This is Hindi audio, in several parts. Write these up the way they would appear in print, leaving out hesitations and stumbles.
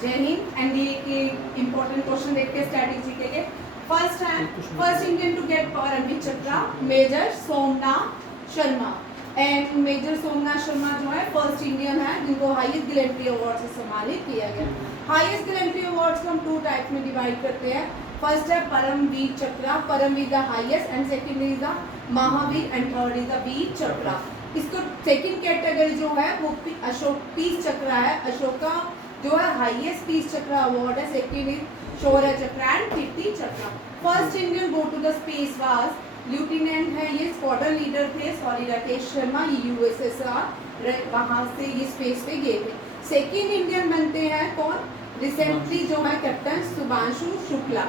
जय हिंद। एनडीए के इंपॉर्टेंट क्वेश्चन देखते हैं स्ट्रैटेजी के लिए। फर्स्ट है, first Indian to get Paramvir Chakra major Somnath Sharma. And major Somnath Sharma जो है फर्स्ट इंडियन है जिनको हाईएस्ट गैलेंट्री अवार्ड से सम्मानित किया गया। हाईएस्ट गैलेंट्री अवार्ड्स को हम 2 टाइप में डिवाइड करते हैं। फर्स्ट है Paramvir Chakra, Paramvir the highest, and second is the Mahavir, and third is the Vir Chakra. इसको सेकंड कैटेगरी जो है वो अशोक पीस चक्र है। अशोक का जो है हाईएस्ट पीस चक्र अवार्ड है। Second is Shaurya Chakra and Kirti Chakra. First Indian go to the space was lieutenant है, ये स्क्वाड्रन लीडर थे, सॉरी राकेश शर्मा, ये यूएसएसआर वहां से ये स्पेस पे गए थे। सेकंड इंडियन बनते हैं कौन, रिसेंटली जो है कैप्टन शुभांशु शुक्ला।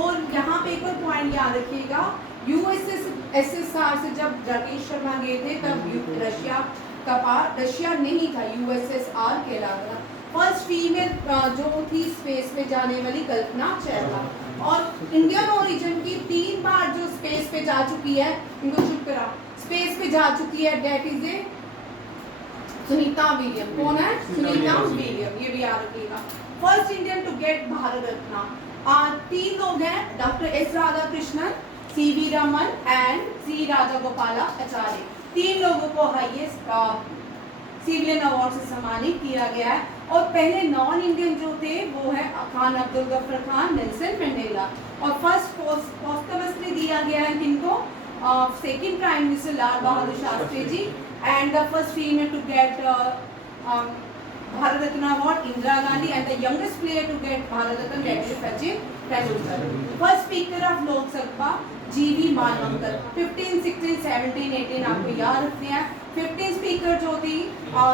और यहाँ पे एक और पॉइंट याद रखिएगा, यूएसएसआर से जब राकेश शर्मा गए थे तब रशिया का पार रशिया नहीं था, यूएसएसआर कहलाता था। फर्स्ट फीमेल जो थी स्पेस में जाने वाली कल्पना चावला। और इंडियन ओरिजिन की 3 बार जो स्पेस पे जा चुकी है, इनको चुप करा, स्पेस पे जा चुकी है, date is a Sunita William. कौन है? सुनीता विलियम, ये भी याद रखिएगा। First Indian to get Bharat Ratna. 3 लोग हैं, doctor S Radhakrishnan, CV Raman and C Rajagopalachari. 3 लोगों को हाईएस्ट सिविलियन अवार्ड से सम्मानित किया गया है। और पहले नॉन इंडियन जो थे वो है खान अब्दुल गफ्फार खान, नेल्सन मंडेला। और फर्स्ट पोस्टमसली दिया गया है किनको, second prime minister Lal Bahadur Shastri ji. And the first female to get Bharat Ratna award Indira Gandhi, and the youngest player to get Bharat Ratna that is Sachin Tendulkar. First speaker of Lok Sabha G V Mavalankar. 15, 16, 17, 18 आपको याद रखने हैं। 15 स्पीकर जो थी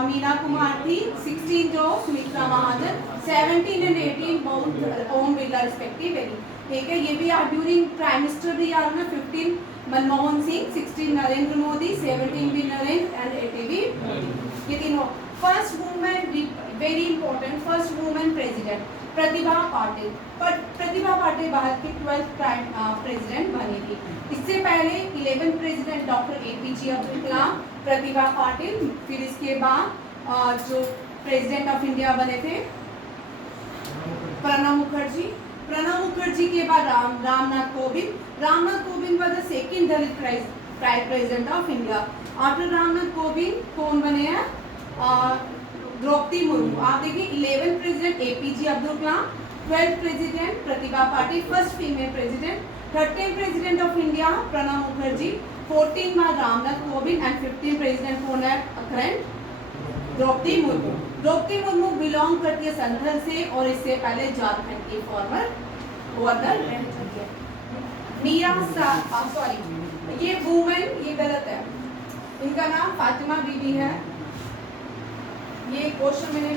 मीना कुमार थी, 16 जो Sumitra Mahajan, 17 and 18 both Om Birla respectively. ठीक है, ये भी आप ड्यूरिंग प्राइम मिनिस्टर भी याद रखना। 15 मनमोहन सिंह, 16 नरेंद्र मोदी, 17 भी नरेंद्र एंड 18 भी मोदी। ये तीनों। First women, very important, first women president Pratibha Patil. पर प्रतिभा पाटिल भारत की 12th प्रेसिडेंट बनी थी। इससे पहले 11 president doctor APJ Abdul Kalam, Pratibha Patil, फिर इसके बाद जो प्रेसिडेंट ऑफ इंडिया बने थे प्रणब मुखर्जी, प्रणब मुखर्जी के बाद Ramnath Kovind. Ramnath Kovind was the second Dalit president of India. After Ramnath Kovind कौन बने हैं, द्रौपदी मुर्मू। आप देखिए 11 president APJ Abdul Kalam, 12th president Pratibha Patil, first female president, 13th president of India Pranab Mukherjee, 14 bar Ramnath Kovind and 15 president कौन है, करंट द्रौपदी मुर्मू। द्रौपदी मुर्मू बिलोंग करती है संथल से और इससे पहले झारखंड की फॉर्मर गवर्नर रह चुकी है। मीरा सॉरी ये वुमेन ये गलत है, इनका नाम फातिमा बीबी है। ये क्वेश्चन मैंने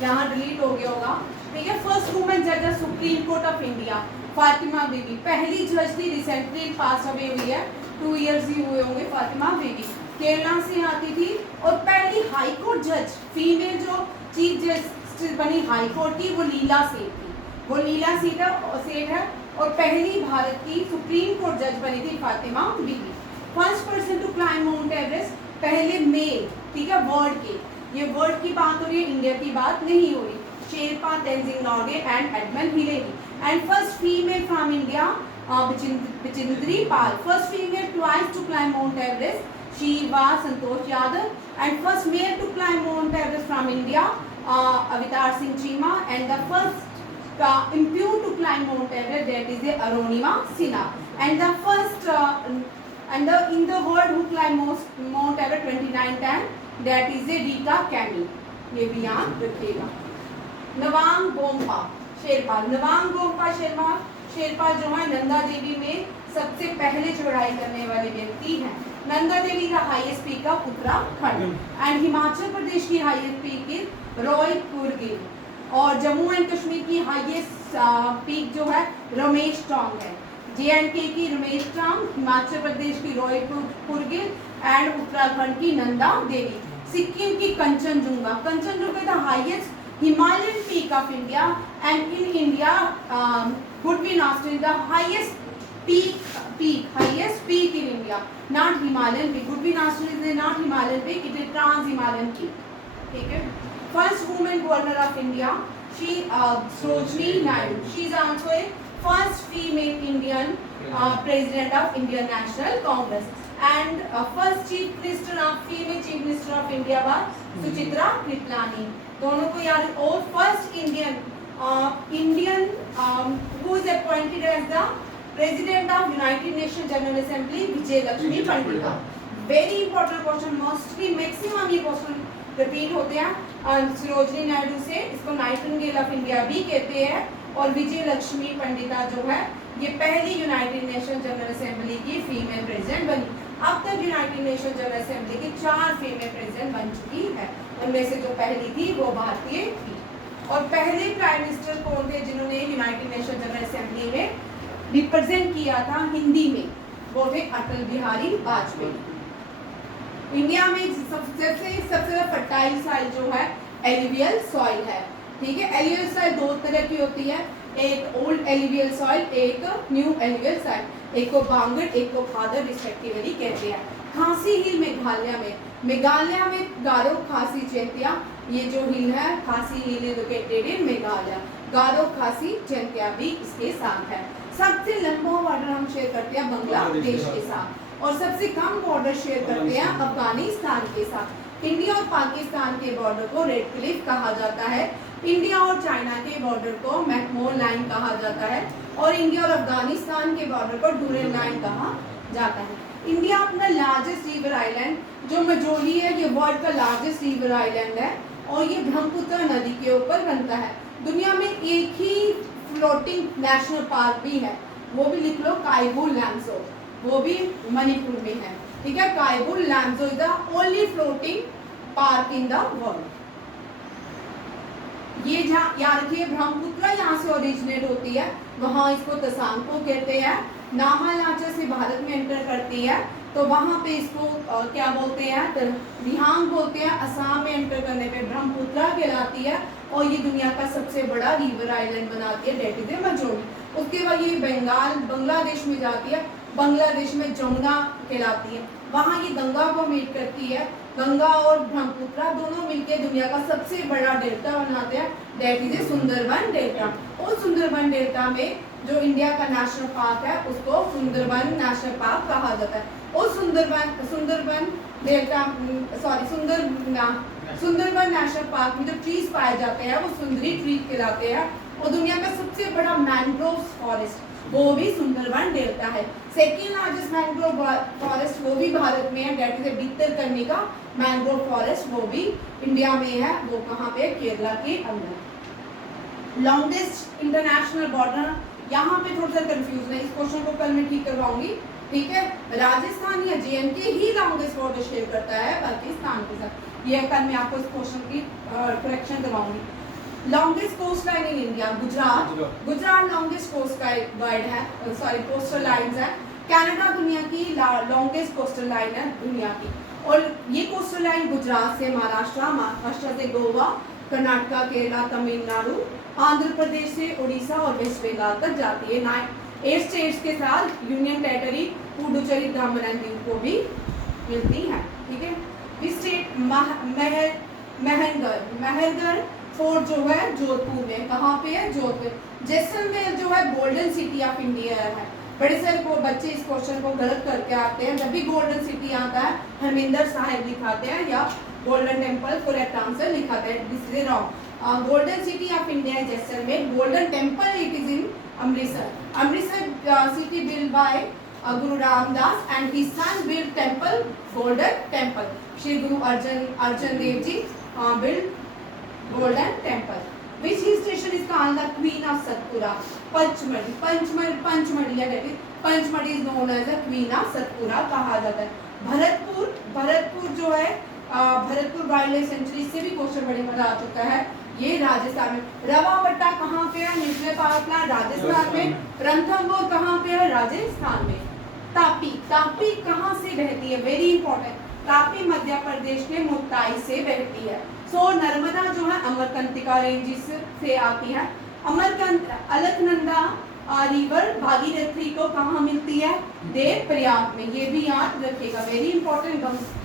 यहाँ डिलीट हो गया होगा। ठीक है, फर्स्ट वुमेन जज of Supreme Court of India Fatima Beevi, पहली जज थी, रिसेंटली पास अवे हुई है, 2 इयर्स ही हुए होंगे। फातिमा बीबी केरला से आती थी और पहली हाई कोर्ट जज फीमेल जो चीफ जस्टिस बनी हाई कोर्ट की वो लीला सेठ थी। वो लीला सेठ है और पहली भारत की सुप्रीम कोर्ट जज बनी थी Fatima Beevi. First person to climb Mount Everest, पहले मेल, ठीक है, वर्ल्ड के, ये वर्ल्ड की बात हो रही है, इंडिया की बात नहीं हो रही। Sherpa Tenzing Norgay and Edmund Hillary. And first female from India Bachendri Pal, first female twice to climb Mount Everest she was Santosh Yadav. And first male to climb Mount Everest from India Avtar Singh Cheema. And the first impute to climb Mount Everest, that is Arunima Sinha. And the first in the world who climbed Mount Everest 29 times, that is Rita Kami. ये भी याद रखिएगा। नवांग गोम्पा शेरपा, नवांग गोम्पा शेरपा जो है नंदा देवी में सबसे पहले चढ़ाई करने वाले व्यक्ति हैं। नंदा देवी का हाईएस्ट पीक है उत्तराखंड। एंड हिमाचल प्रदेश की हाईएस्ट पीक इज रोहतपुर। और जम्मू एंड कश्मीर की हाईएस्ट पीक जो है रमेश टॉन्ग है। जे&के की रमेश टॉन्ग, हिमाचल प्रदेश की रोहतपुर एंड उत्तराखंड की नंदा देवी। सिक्किम की Kanchenjunga, Kanchenjunga the highest Himalayan peak of India. And in India Godwin Austen the highest peak in India, not Himalayan peak. Godwin Austen is not Himalayan peak, it is trans Himalayan peak. ठीक है, first women governor of India Sarojini Naidu. She is also a first female Indian president of Indian National Congress. And first female chief minister of India was Suchitra Kriplani. दोनों को याद. और first Indian who is appointed as the President of United Nations General Assembly, Vijay Lakshmi Pandita. Very important question, mostly maximum ये क्वेश्चन रिपीट होते हैं. सरोजिनी नायडू से इसको नाइटिंगेल ऑफ इंडिया भी कहते हैं. और विजय लक्ष्मी पंडिता जो है ये पहली यूनाइटेड नेशन जनरल असेंबली की फीमेल प्रेसिडेंट बनी. अब तक यूनाइटेड नेशन जनरल असेंबली की 4 फीमेल प्रेसिडेंट बन चुकी है. उनमें से जो पहली थी वो भारतीय थी. और पहले प्राइम मिनिस्टर कौन थे जिन्होंने यूनाइटेड नेशन जनरल असेंबली में रिप्रेजेंट किया था हिंदी में? वो थे अटल बिहारी वाजपेयी. इंडिया में सबसे फर्टाइल सॉइल जो है एलुवियल सॉइल है. ठीक है, एलुवियल सॉइल 2 तरह की होती है. एक ओल्ड एलुवियल सॉइल, एक न्यू एलुवियल सॉइल. एक को बांगड़, एक को खादर रिस्पेक्टिवली कहते हैं. खासी हिल मेघालय में गारो खासी जयंतिया, ये जो हिल है खासी हिल है लोकेटेड इन मेघालय. गारो खासी जयंतिया भी इसके साथ है. सबसे लंबा बॉर्डर हम शेयर करते हैं बांग्लादेश के साथ और सबसे कम बॉर्डर शेयर करते हैं अफगानिस्तान के साथ. इंडिया और पाकिस्तान के बॉर्डर को रेड क्लिफ कहा जाता है. इंडिया और चाइना के बॉर्डर को मैकमोर लाइन कहा जाता है. और इंडिया और अफगानिस्तान के बॉर्डर को डूरेन लाइन कहा जाता है. इंडिया अपना लार्जेस्ट रिवर आइलैंड जो मजोली है, ये वर्ल्ड का लार्जेस्ट रिवर आइलैंड है और ये ब्रह्मपुत्र नदी के ऊपर बनता है. दुनिया में एक ही फ्लोटिंग नेशनल पार्क भी है, वो भी लिख लो, कायबू लैम्सो. वो भी मणिपुर में है. ठीक है, Keibul Lamjao is the only floating park in the world. ये जहाँ याद रखिए ब्रह्मपुत्र यहाँ से ओरिजिनेट होती है, वहाँ इसको तसांको कहते हैं. नामालाचा से भारत में एंटर करती है तो वहाँ पे इसको क्या बोलते हैं, रिहांग बोलते हैं. असम में एंटर करने पे ब्रह्मपुत्र कहलाती है और ये दुनिया का सबसे बड़ा रिवर आइलैंड बनाती है, डेट इज मजोली. उसके बाद ये बांग्लादेश में जाती है. बांग्लादेश में जमुना कहलाती है. वहाँ ये गंगा को मीट करती है. गंगा और ब्रह्मपुत्र दोनों मिलकर दुनिया का सबसे बड़ा डेल्टा बनाते हैं, डेट इज सुंदरबन डेल्टा. और सुंदरबन डेल्टा में जो इंडिया का नेशनल पार्क है उसको सुंदरबन नेशनल पार्क कहा जाता है. और Sundarban delta Sundarban national park में जो ट्रीज पाए जाते हैं वो सुंदरी ट्री कहलाते हैं. और दुनिया का सबसे बड़ा मैंग्रोव फॉरेस्ट वो भी सुंदरबन डेल्टा है. सेकेंड लार्जेस्ट मैंग्रोव फॉरेस्ट वो भी भारत में है, डेट इज भितरकनिका का मैंग्रोव फॉरेस्ट, वो भी इंडिया में है. वो कहाँ पे? केरला के अंदर. लॉन्गेस्ट इंटरनेशनल बॉर्डर, यहाँ पे थोड़ा सा कंफ्यूजन है, इस क्वेश्चन को कल मैं ठीक करवाऊंगी. ठीक है, राजस्थान या जेएनके ही लॉन्गेस्ट बॉर्डर शेयर करता है पाकिस्तान के साथ. ये कल मैं आपको इस क्वेश्चन की करेक्शन करवाऊंगी. Longest coast line in India Gujarat longest coast guide है, कोस्टल लाइन है. कनाडा दुनिया की लॉन्गेस्ट कोस्टल लाइन है दुनिया की. और ये कोस्टल लाइन गुजरात से महाराष्ट्र से गोवा, कर्नाटका, केरला, तमिलनाडु, आंध्र प्रदेश से उड़ीसा और वेस्ट बंगाल तक जाती है. 8 स्टेट्स के साथ union territory Puducherry, Daman and Diu को भी मिलती है. ठीक है, स्टेट महलगढ़ फोर्ट जो है जोधपुर में. कहाँ पे है? जोधपुर. जैसलमेर जो है गोल्डन सिटी ऑफ इंडिया है. बड़े सारे बच्चे इस क्वेश्चन को गलत करके आते हैं. जब भी गोल्डन सिटी आता है हरमिंदर साहिब लिखाते हैं या गोल्डन टेम्पल करेक्ट आंसर लिखाते हैं. This is wrong. Golden city of India Jaisalmer. Golden temple it is in Amritsar city build by Guru Ramdas and his son built temple, Golden Temple. Shri Guru Arjan Dev Ji built Golden Temple. Which hill station is called the Queen of Satpura? Panchmadi. Panchmadi is known as the Queen of Satpura कहा जाता है. भरतपुर जो है भरतपुर वाइल्ड लाइफ सेंचुरी से भी क्वेश्चन बड़े मजा आ चुका है. ये राजस्थान में. रवावट्टा कहाँ पे है? नेशनल पावर प्लांट राजस्थान में. रणथंभौर कहाँ पे है? राजस्थान में. तापी कहाँ से बहती है? Very important. तापी मध्य प्रदेश के मुक्ताई से बहती है. सो नर्मदा जो है अमरकंटका रेंजेस से आती है. अलकनंदा रिवर भागीरथी को कहाँ मिलती है? देवप्रयाग में. ये भी याद रखिएगा, वेरी इंपॉर्टेंट.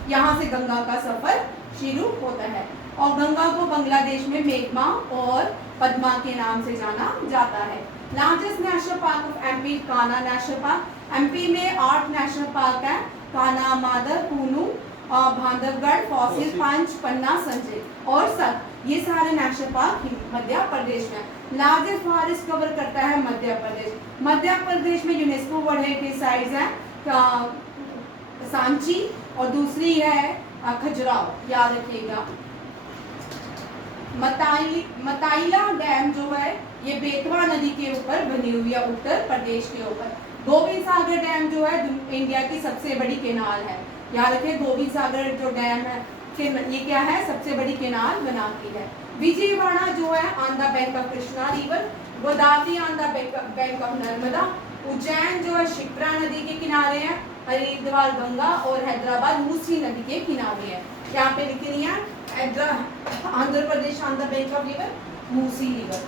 यहाँ से गंगा का सफर शुरू होता है. और गंगा को बांग्लादेश में मेघमा और पद्मा के नाम से जाना जाता है। Largest national park of MP Kanha national park. MP में 8 नेशनल पार्क है, कान्हा, मादर, कूनू, बांधवगढ़, फॉसिल, पंच, पन्ना, संजय और सत, ये सारे नेशनल पार्क मध्य प्रदेश में। लार्जेस्ट फॉरेस्ट कवर करता है मध्य प्रदेश। मध्य प्रदेश में यूनेस्को वर्ल्ड हेरिटेज साइट्स है सांची और दूसरी है खजुराहो, याद रखिएगा। मताइला डैम जो है ये बेतवा नदी के ऊपर बनी हुई है, उत्तर प्रदेश के ऊपर। गोविंद सागर डैम जो है इंडिया की सबसे बड़ी केनाल है, याद रखें। गोविंद सागर जो डैम है ये क्या है, सबसे बड़ी केनाल बनाती है। विजयवाड़ा जो है on the bank of Krishna river, Godavari on the bank of Narmada. Ujjain जो है शिप्रा नदी के किनारे है, हरिद्वार गंगा और हैदराबाद मूसी नदी के किनारे है। यहाँ पे लिख रही है Andhra Pradesh on the bank of river Musi river,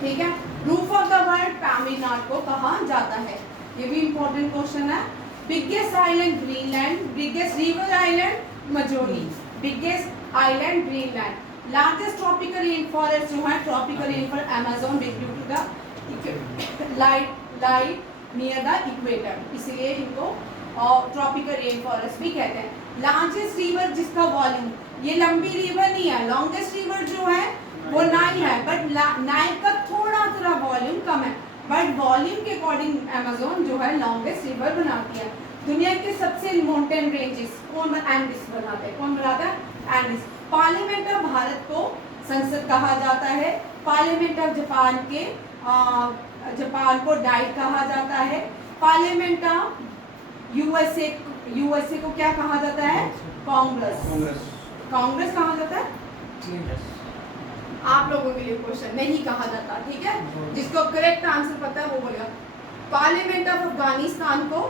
ठीक है। Roof of the world Tamil Nadu को कहा जाता है, ये भी इंपॉर्टेंट क्वेश्चन है। Biggest island Greenland, biggest river island Majuli, biggest island Greenland. Largest tropical rain forest जो है tropical rain forest Amazon due to the light near the equator, इसलिए इनको ट्रॉपिकल रेन फॉरेस्ट भी कहते हैं। लार्जेस्ट रिवर जिसका वॉल्यूम, ये लंबी रिवर नहीं है, लॉन्गेस्ट रिवर जो है वो नाइल है, बट नाइल का थोड़ा थोड़ा वॉल्यूम कम है, बट वॉल्यूम के अकॉर्डिंग अमेज़न जो है लॉन्गेस्ट रिवर बनाती है। दुनिया के सबसे माउंटेन रेंजेस कौन एंडिस बनाते हैं, कौन बनाता है, एंडिस। पार्लियामेंट ऑफ भारत को संसद कहा जाता है। पार्लियामेंट ऑफ जापान के जापान को डाइट कहा जाता है। पार्लियामेंट ऑफ यूएसए को क्या कहा जाता है, कांग्रेस। कांग्रेस कहा जाता है, आप लोगों के लिए क्वेश्चन नहीं कहा जाता, ठीक है। जिसको करेक्ट आंसर पता है वो बोलेगा। पार्लियामेंट ऑफ अफगानिस्तान को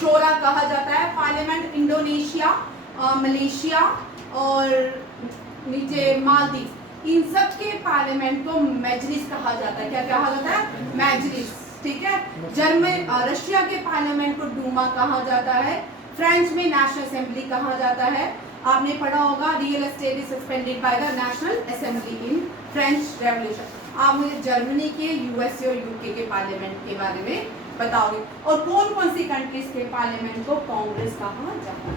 शोरा कहा जाता है। पार्लियामेंट इंडोनेशिया, मलेशिया और नीचे मालदीव, इन सब के पार्लियामेंट को मजलिस कहा जाता है। क्या कहा जाता है, मजलिस, ठीक है। रशिया के पार्लियामेंट को डूमा कहा जाता है। फ्रेंच में नेशनल असेंबली कहा जाता है। आपने पढ़ा होगा real estate is suspended by the national assembly in French revolution. आप मुझे जर्मनी के, यूएसए और यूके के पार्लियामेंट के बारे में बताओगे, और कौन कौन सी कंट्रीज के पार्लियामेंट को कांग्रेस कहा जाता है,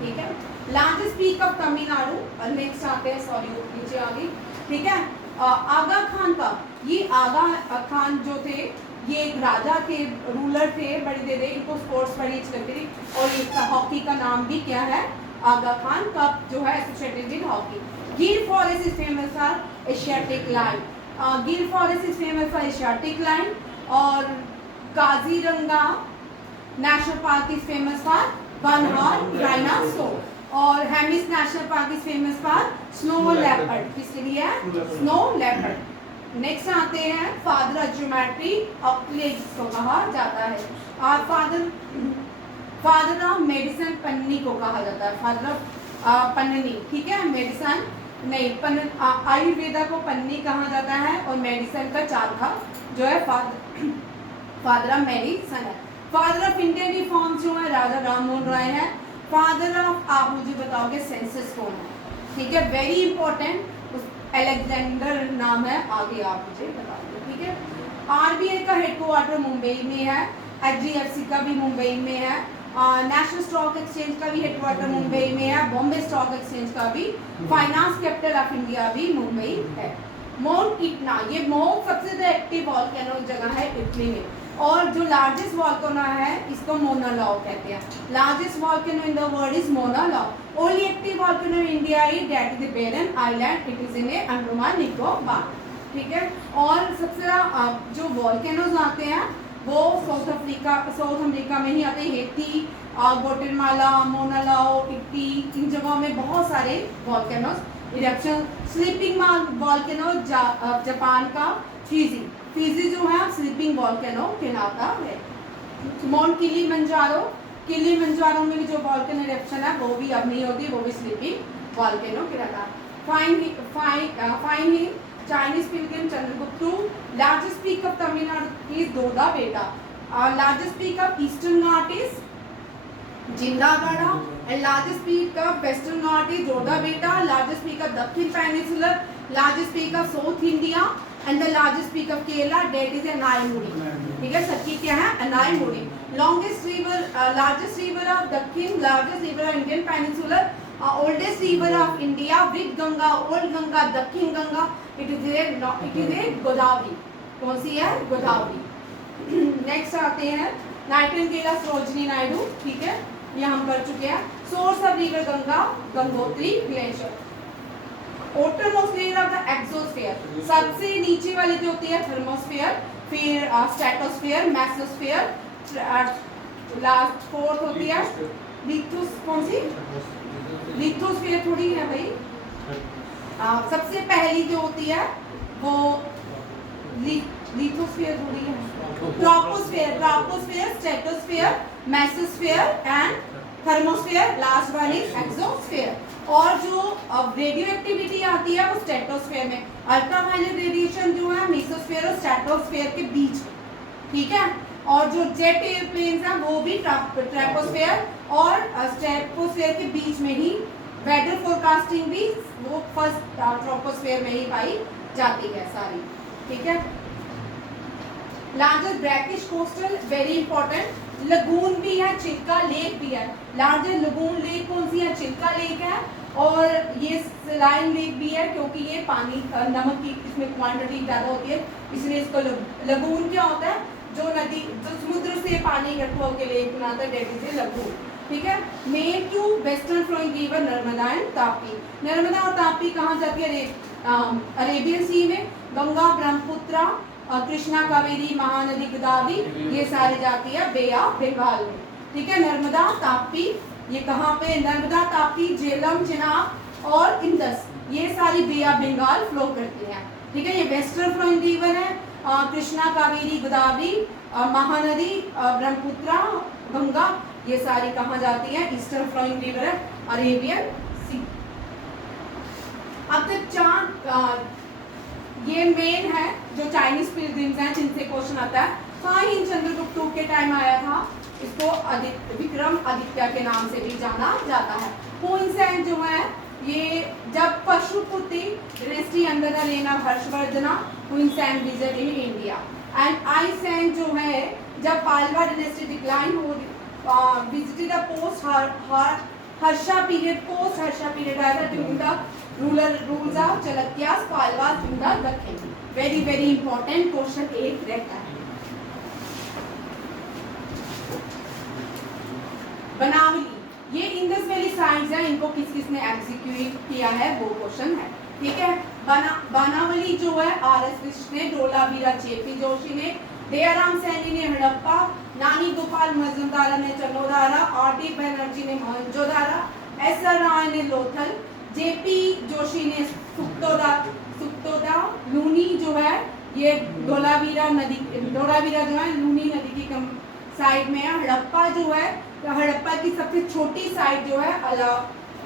ठीक है। लार्जेस्ट पीक ऑफ तमिलनाडु, और नेक्स्ट आते हैं, सॉरी नीचे आ गई, ठीक है। आगा खान का, ये आगा खान जो थे ये एक राजा के, रूलर थे, बड़ी देर इनको स्पोर्ट्स बड़ी अच्छी लगती थी, और इसका हॉकी का नाम भी क्या है, आगा खान कप जो है associated with hockey. Gir forest is famous for Asiatic lion, Gir forest is famous for Asiatic lion. और Kaziranga national park is famous for one horn rhinoceros, और Hemis national park is famous for snow leopard, किसके लिए, स्नो लेपर्ड। नेक्स्ट आते हैं father of geometry of plague को कहा जाता है, और फादर ऑफ मेडिसिन पन्नी को कहा जाता है, फादर ऑफ पन्नी, ठीक है। मेडिसिन नहीं, आयुर्वेदा को पन्नी कहा जाता है, और मेडिसिन का चारखा जो है फादर ऑफ मेडिसिन है। फादर ऑफ इंडियन रिफॉर्म्स जो है राजा राममोहन राय है। फादर ऑफ, आप मुझे बताओगे सेंसस कौन है, ठीक है, वेरी इंपॉर्टेंट, अलेक्जेंडर नाम है, आगे आप मुझे बताओगे, ठीक है। आरबीआई का हेडक्वार्टर मुंबई में है, एचडीएफसी का भी मुंबई में है, नेशनल स्टॉक एक्सचेंज का भी हेडक्वार्टर मुंबई में है, बॉम्बे स्टॉक एक्सचेंज का भी, फाइनेंस कैपिटल ऑफ इंडिया भी मुंबई है। माउंट इटना, ये माउंट सबसे ज्यादा एक्टिव वॉल्केनो जगह है इटली में, और जो लार्जेस्ट वॉल्केनो है इसको मोना लॉ कहते हैं। Largest volcano in the world is Mauna Loa. Only active volcano in India is that is the Barren Island, it is in Andaman Nicobar, ठीक है। और सबसे ज्यादा जो वॉल्केनोज आते हैं वो साउथ अमेरिका में ही आते हैं, हेती, ग्वाटेमाला, मोना लॉ, इट्टी, इन जगहों में बहुत सारे volcanoes eruption. Sleeping volcano Japan का फिजी जो है स्लीपिंग वॉल्केनो कहलाता है। माउंट किलिमंजारो में भी जो वॉल्केनो इरप्शन है वो भी अब नहीं होती, वो भी स्लीपिंग वॉल्केनो कहलाता है। Fa Hien Chinese pilgrim Chandragupta. Largest peak of Tamil Nadu is Doddabetta. Largest peak of eastern ghat is Jindhagada and largest peak of western Ghat is Jodhabeta, largest peak of Dakhin Peninsular, largest peak of South India and the largest peak of Kerala, that is Anaimudi. ठीक है, सबकी क्या है? Anaimudi. Longest river, largest river of Dakhin, largest river of Indian Peninsula, oldest river of India, with Ganga, old Ganga, Dakhin Ganga, it is a Godavari. कौन सी है? गोदावरी. नेक्स्ट आते हैं नाइटिंगेल सरोजिनी नायडू. ठीक है, ये हम कर चुके हैं. Source of river Ganga, Gangotri glacier. outermost layer of the exosphere, सबसे नीचे वाली जो होती है थर्मोस्फीयर, फिर स्ट्रेटोस्फीयर, मेसोस्फीयर, लास्ट फोर्थ होती है लिथोस. कौन सी? लिथोस्फीयर थोड़ी है भाई. सबसे पहली जो होती है वो लिथोस्फीयर थोड़ी है. Troposphere, stratosphere, mesosphere and thermosphere, last one is exosphere. और जो रेडियो एक्टिविटी आती है वो स्ट्रेटोस्फीयर में. अल्ट्रावायलेट रेडिएशन जो है मेसोस्फीयर और स्ट्रेटोस्फीयर के बीच में. ठीक है, और जो जेट एयरप्लेन्स हैं वो भी ट्रोपोस्फीयर और स्ट्रेटोस्फीयर के बीच में ही. वेदर फोरकास्टिंग भी वो फर्स्ट ट्रोपोस्फीयर में ही पाई जाती है सारी. ठीक है. Largest brackish coastal, very important. Lagoon भी है, चिल्का लेक भी है. लार्जेस्ट लगून लेक कौन सी है? चिल्का लेक है. और ये सलाइन लेक भी है क्योंकि ये पानी नमक की इसमें क्वांटिटी ज़्यादा होती है, इसलिए इसको लगून क्या होता है? जो नदी, जो समुद्र से पानी इकट्ठा होकर लेक बनाता है, डेट इज लगून. ठीक है. Main two western flowing river Narmada and Tapi. Narmada और तापी कहाँ जाती है? अरेबियन सी में. गंगा, ब्रह्मपुत्रा, कृष्णा, कावेरी, महानदी, गोदावरी, ये सारी जाती है बे ऑफ बंगाल में. ठीक है. नर्मदा, तापी, ये कहाँ पे? नर्मदा, तापी, झेलम, चिनाब और इंदस, ये सारी बे ऑफ बंगाल फ्लो करती हैं. ठीक है. ये वेस्टर्न फ्लोइंग रिवर है. कृष्णा, कावेरी, गोदावरी, महानदी, ब्रह्मपुत्रा, गंगा, ये सारी कहाँ जाती है? ईस्टर्न फ्लोइंग रिवर है, अरेबियन सी. अब तक चार ये मेन है जो चाइनीज पिलग्रिम्स हैं जिनसे क्वेश्चन आता है. फाइन चंद्रगुप्त के टाइम आया था. इसको विक्रम आदित्य के नाम से भी जाना जाता है. कोइंसेंट जो है ये जब Pashupati dynasty under the reign of Harshavardhana, कोइंसेंट visit in India. And I Tsing जो है जब पालवा डिनेस्टी डिक्लाइन हो, visited a post Harsha period. Post Harsha period आया था during the rules of Chalukyas, Pallavas, in दक्षिण. वेरी वेरी इंपॉर्टेंट क्वेश्चन एक रहता है. बनावली, ये इंडस वैली साइट्स हैं, इनको किस किसने एग्जीक्यूट किया है वो क्वेश्चन है. ठीक है. बनावली जो है आर.एस. कृष्ण ने, धोलावीरा जे.पी. जोशी ने, दयाराम सैनी ने हड़प्पा, नानी गोपाल मजूमदार ने चन्नोदारा, आर.डी. बनर्जी ने मोहनजोदारो, एस.आर. राय ने लोथल, जे.पी. जोशी ने सुक्तोदा, लूनी जो है ये धोलावीरा जो है लूनी नदी की साइड में है. हड़प्पा जो है, हड़प्पा की सबसे छोटी साइट जो है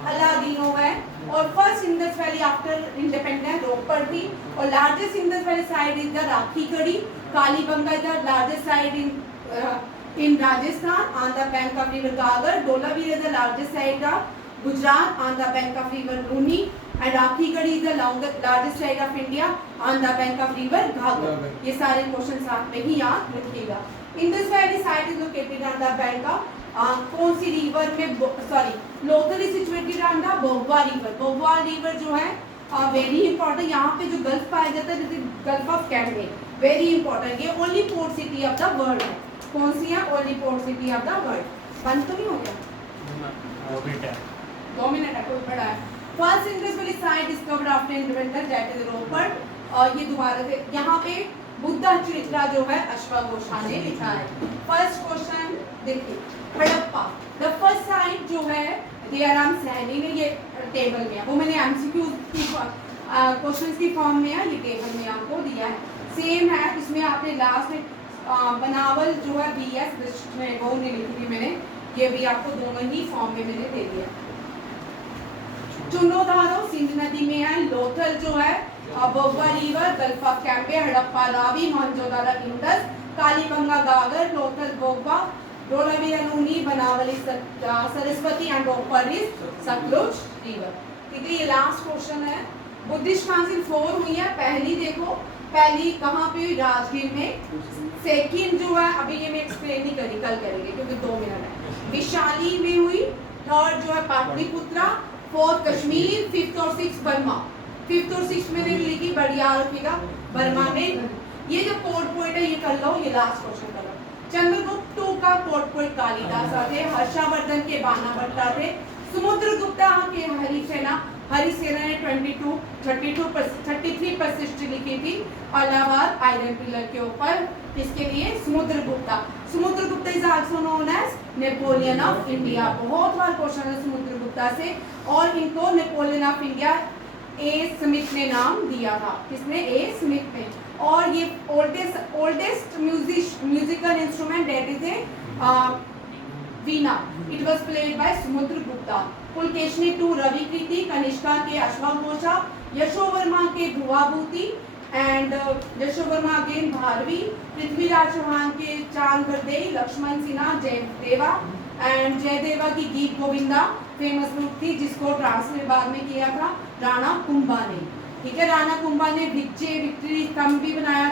अलादीनो है. और first Indus valley after independence Ropar थी. और largest Indus valley site is the Rakhigarhi. Kalibangan is the largest site in Rajasthan on the bank of river Ghaggar. Dholavira is the largest site of Gujarat on the bank of river Luni. And Rakhigarhi is the largest site of India on the bank of river Ghaggar. ये सारे क्वेश्चन साथ में ही याद रखिएगा. Indus valley site is located on the bank of कौन सी रिवर में? Sorry, Lothal is situated on the Bhogava river. Bhogava river जो है वेरी इंपॉर्टेंट. यहाँ पे जो गल्फ पाया जाता है जैसे gulf of Cambay, very important. ये only port city of the world है. कौन सी है? Only port city of the world. बंद तो नहीं हो गया? 2 मिनट है, कोई बड़ा है. First Indus valley site discovered after independence, that is Ropar. और ये दोबारा से यहाँ पे बुद्धा चरित्रा जो है अश्वघोषा ने लिखा है. फर्स्ट क्वेश्चन देखिए, हड़प्पा द फर्स्ट साइट जो है दयाराम सैनी ने, ये टेबल में है, वो मैंने एमसीक्यू की क्वेश्चंस की फॉर्म में है, ये टेबल में आपको दिया है. सेम है, इसमें आपने लास्ट में बनावल जो है BS में वो नहीं लिखी थी मैंने, ये भी आपको दोनों ही फॉर्म में मैंने दे दिया. चुनोदारो सिंध नदी में है. लोथल जो है Bhogava river, gulf of Cambay, Harappa Ravi, Mohenjodaro Indus, Kalibangan Ghaggar, Lothal बोगवा, Dolaviraluni, Banavali, Saraswati, and Gopal is Satluj river. ठीक है, ये लास्ट क्वेश्चन है। बुद्धिस्ट काउंसिल 4 हुई है। पहली देखो, पहली कहाँ पे हुई? राजगीर में। सेकंड जो है अभी ये मैं एक्सप्लेन नहीं करी, कल करेंगे क्योंकि 2 मिनट है। विशाली में हुई। थर्ड जो है पाटलिपुत्रा। फोर्थ कश्मीर। फिफ्थ और सिक्स बर्मा। फिफ्थ और सिक्स में लिखी, बढ़िया रखिएगा, बर्मा में। ये जो पोर्ट पोइट है ये कर लो, ये लास्ट क्वेश्चन कर लो। चंद्रगुप्त II का पोर्ट पोइट कालिदास थे। हर्षवर्धन के बाणाभट्टा थे। समुद्रगुप्ता के हरिसेना ने 33 प्रशिष्ट लिखी थी इलाहाबाद आयरन पिलर के ऊपर। किसके लिए? Samudragupta. Samudragupta is also known as Napoleon of India. बहुत बार क्वेश्चन है समुद्रगुप्ता से। और इनको Napoleon of India A Smith ने नाम दिया था। किसने? ए स्मिथ ने। और ये oldest musical instrument that is a veena. It was played by Samudragupta. Pulakeshin II Ravikirti, Kanishka के अश्वघोषा, यशोवर्मा के भुवाभूति एंड यशोवर्मा अगेन भारवी, पृथ्वीराज चौहान के चांदबरदेई, लक्ष्मण सिन्हा जयदेवा एंड जयदेवा की गीत गोविंदा फेमस बुक थी जिसको ट्रांसलेट बाद में किया था राणा कुंभा ने। ठीक है, राणा कुंभा ने विक्ट्री स्तंभ भी बनाया